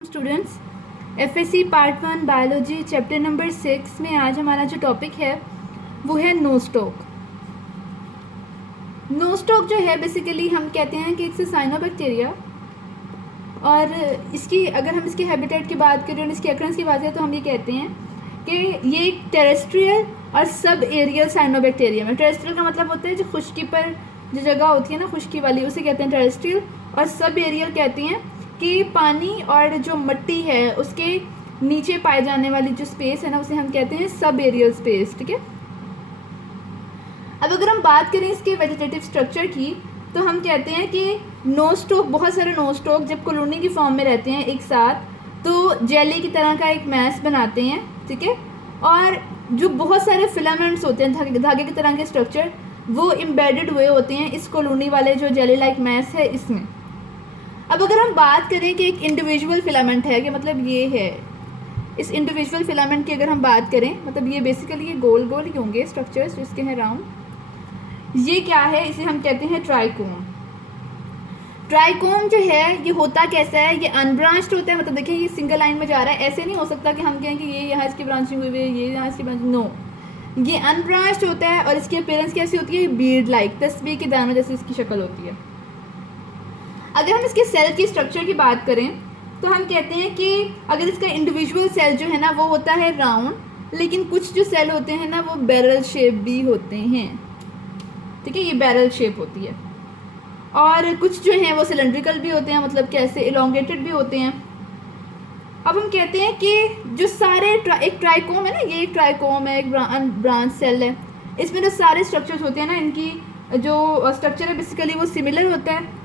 Students, FSc part 1 biology chapter number 6 में आज हमारा जो टॉपिक है वो है नोस्टॉक। नोस्टॉक जो है बेसिकली हम कहते हैं कि इट्स साइनोबैक्टीरिया, और इसकी अगर हम इसके हैबिटेट की बात करें और इसकी अकरेंस की बात करें तो हम ये कहते हैं कि ये एक टेरेस्ट्रियल और सब एरियल साइनोबैक्टीरियम है। टेरेस्ट्रियल का मतलब होता है जो खुश्की पर जो जगह होती है ना, खुश्की वाली, उसे कहते हैं टेरेस्ट्रियल, और सब एरियल कहते हैं कि पानी और जो मिट्टी है उसके नीचे पाए जाने वाली जो स्पेस है ना उसे हम कहते हैं सब एरियल स्पेस। ठीक है, अब अगर हम बात करें इसके वेजिटेटिव स्ट्रक्चर की तो हम कहते हैं कि नोस्टॉक, बहुत सारे नोस्टॉक जब कॉलोनी की फॉर्म में रहते हैं एक साथ तो जेली की तरह का एक मैस बनाते हैं। ठीक है, और जो बहुत सारे फिलामेंट्स होते हैं, धागे की तरह के स्ट्रक्चर, वो एम्बेडेड हुए होते हैं इस कॉलोनी वाले जो जेली लाइक मैस है इसमें। अब अगर हम बात करें कि एक इंडिविजुअल फिलामेंट है, कि मतलब ये है, इस इंडिविजुअल फिलामेंट की अगर हम बात करें, मतलब ये बेसिकली ये गोल गोल ही होंगे स्ट्रक्चर्स जो इसके हैं राउंड। ये क्या है, इसे हम कहते हैं ट्राइकोम। ट्राइकोम जो है ये होता कैसा है, ये अनब्रांच्ड होता है, मतलब देखिए ये सिंगल लाइन में जा रहा है। ऐसे नहीं हो सकता कि हम कहें कि ये यहाँ इसकी ब्रांचिंग हुई है, ये यहाँ इसकी ब्रांचिंग, नो, ये अनब्रांच्ड होता है। और इसकी अपीयरेंस कैसी होती है, बीड लाइक, तस्बीह के दानों जैसी इसकी शक्ल होती है। अगर हम इसके सेल की स्ट्रक्चर की बात करें तो हम कहते हैं कि अगर इसका इंडिविजुअल सेल जो है ना वो होता है राउंड, लेकिन कुछ जो सेल होते हैं ना वो बैरल शेप भी होते हैं। ठीक है, ये बैरल शेप होती है, और कुछ जो हैं वो सिलेंड्रिकल भी होते हैं, मतलब कैसे इलोंगेटेड भी होते हैं। अब हम कहते हैं कि जो सारे एक ट्राइकोम है ना, ये एक ट्राइकोम है, एक ब्रांच सेल है, इसमें जो सारे स्ट्रक्चर्स होते हैं ना, इनकी जो स्ट्रक्चर है बेसिकली वो सिमिलर होता है।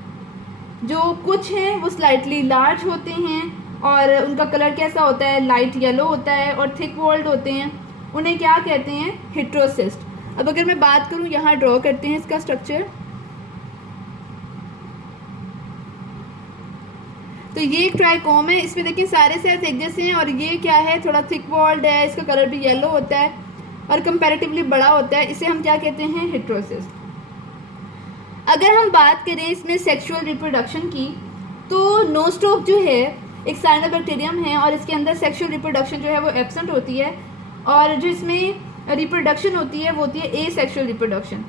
जो कुछ हैं वो स्लाइटली लार्ज होते हैं और उनका कलर कैसा होता है, लाइट येलो होता है, और थिक वॉल्ड होते हैं। उन्हें क्या कहते हैं, हेट्रोसिस्ट। अब अगर मैं बात करूं, यहाँ ड्रॉ करते हैं इसका स्ट्रक्चर, तो ये एक ट्राइकोम है, इसमें देखिए सारे सेल्स एक जैसे हैं, और ये क्या है, थोड़ा थिक वॉल्ड है, इसका कलर भी येलो होता है और कंपैरेटिवली बड़ा होता है। इसे हम क्या कहते हैं, हेट्रोसिस्ट। अगर हम बात करें इसमें सेक्सुअल रिप्रोडक्शन की तो नोस्टॉक जो है एक साइनोबैक्टीरियम है, और इसके अंदर सेक्सुअल रिप्रोडक्शन जो है वो एब्सेंट होती है, और जो इसमें रिप्रोडक्शन होती है वो होती है asexual reproduction.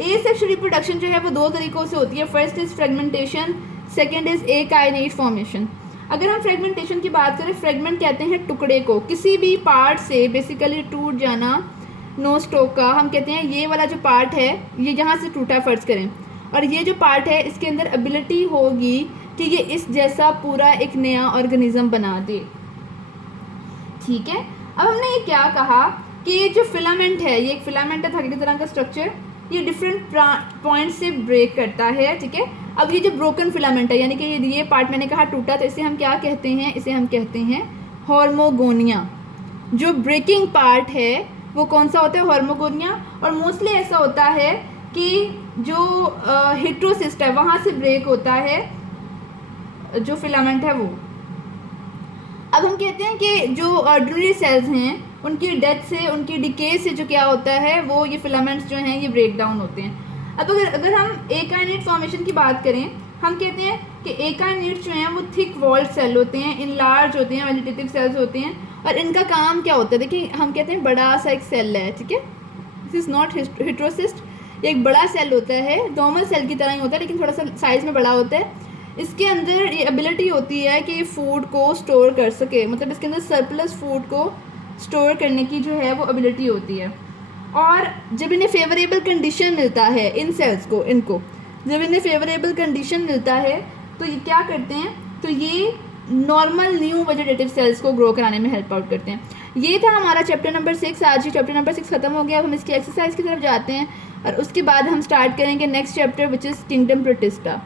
Asexual reproduction जो है वो दो तरीक़ों से होती है। First is fragmentation, second is akinete formation. अगर हम फ्रेगमेंटेशन की बात करें, फ्रेगमेंट कहते हैं टुकड़े को, किसी भी पार्ट से बेसिकली टूट जाना नोस्टॉक का। हम कहते हैं ये वाला जो पार्ट है ये यहाँ से टूटा फर्ज करें, और ये जो पार्ट है इसके अंदर एबिलिटी होगी कि ये इस जैसा पूरा एक नया ऑर्गेनिज्म बना दे। ठीक है, अब हमने ये क्या कहा कि ये जो फिलामेंट है, ये एक फिलामेंट है, धागे की तरह का स्ट्रक्चर, ये डिफरेंट पॉइंट से ब्रेक करता है। ठीक है, अब ये जो ब्रोकन फिलामेंट है, यानी कि ये पार्ट मैंने कहा टूटा, तो इसे हम क्या कहते हैं, इसे हम कहते हैं हॉर्मोगोनिया। जो ब्रेकिंग पार्ट है वो कौन सा होता है, हॉर्मोगोनिया। और मोस्टली ऐसा होता है कि जो हेट्रोसिस्ट है वहाँ से ब्रेक होता है जो फिलामेंट है वो। अब हम कहते हैं कि जो ऑर्डिनरी सेल्स हैं उनकी डेथ से, उनकी डिके से जो क्या होता है वो ये फिलामेंट्स जो हैं ये ब्रेक डाउन होते हैं। अब अगर हम एकाइनेट फॉर्मेशन की बात करें, हम कहते हैं कि एकाइनेट जो हैं वो थिक वॉल्ड सेल होते हैं, इनलार्ज होते हैं, वेजिटेटिव सेल्स होते हैं, और इनका काम क्या होता है, देखिए हम कहते हैं बड़ा सा एक सेल है। ठीक है, दिस इज़ नॉट हेट्रोसिस्ट, एक बड़ा सेल होता है, नॉर्मल सेल की तरह ही होता है लेकिन थोड़ा सा साइज़ में बड़ा होता है। इसके अंदर ये एबिलिटी होती है कि ये फूड को स्टोर कर सके, मतलब इसके अंदर सरप्लस फूड को स्टोर करने की जो है वो एबिलिटी होती है। और जब इन्हें फेवरेबल कंडीशन मिलता है, इन सेल्स को, इनको जब इन्हें फेवरेबल कंडीशन मिलता है तो ये क्या करते हैं, तो ये नॉर्मल न्यू वेजिटेटिव सेल्स को ग्रो कराने में हेल्प आउट करते हैं। ये था हमारा चैप्टर नंबर 6। आज ही चैप्टर नंबर 6 खत्म हो गया। अब हम इसकी एक्सरसाइज की तरफ जाते हैं और उसके बाद हम स्टार्ट करेंगे next chapter which is kingdom protista.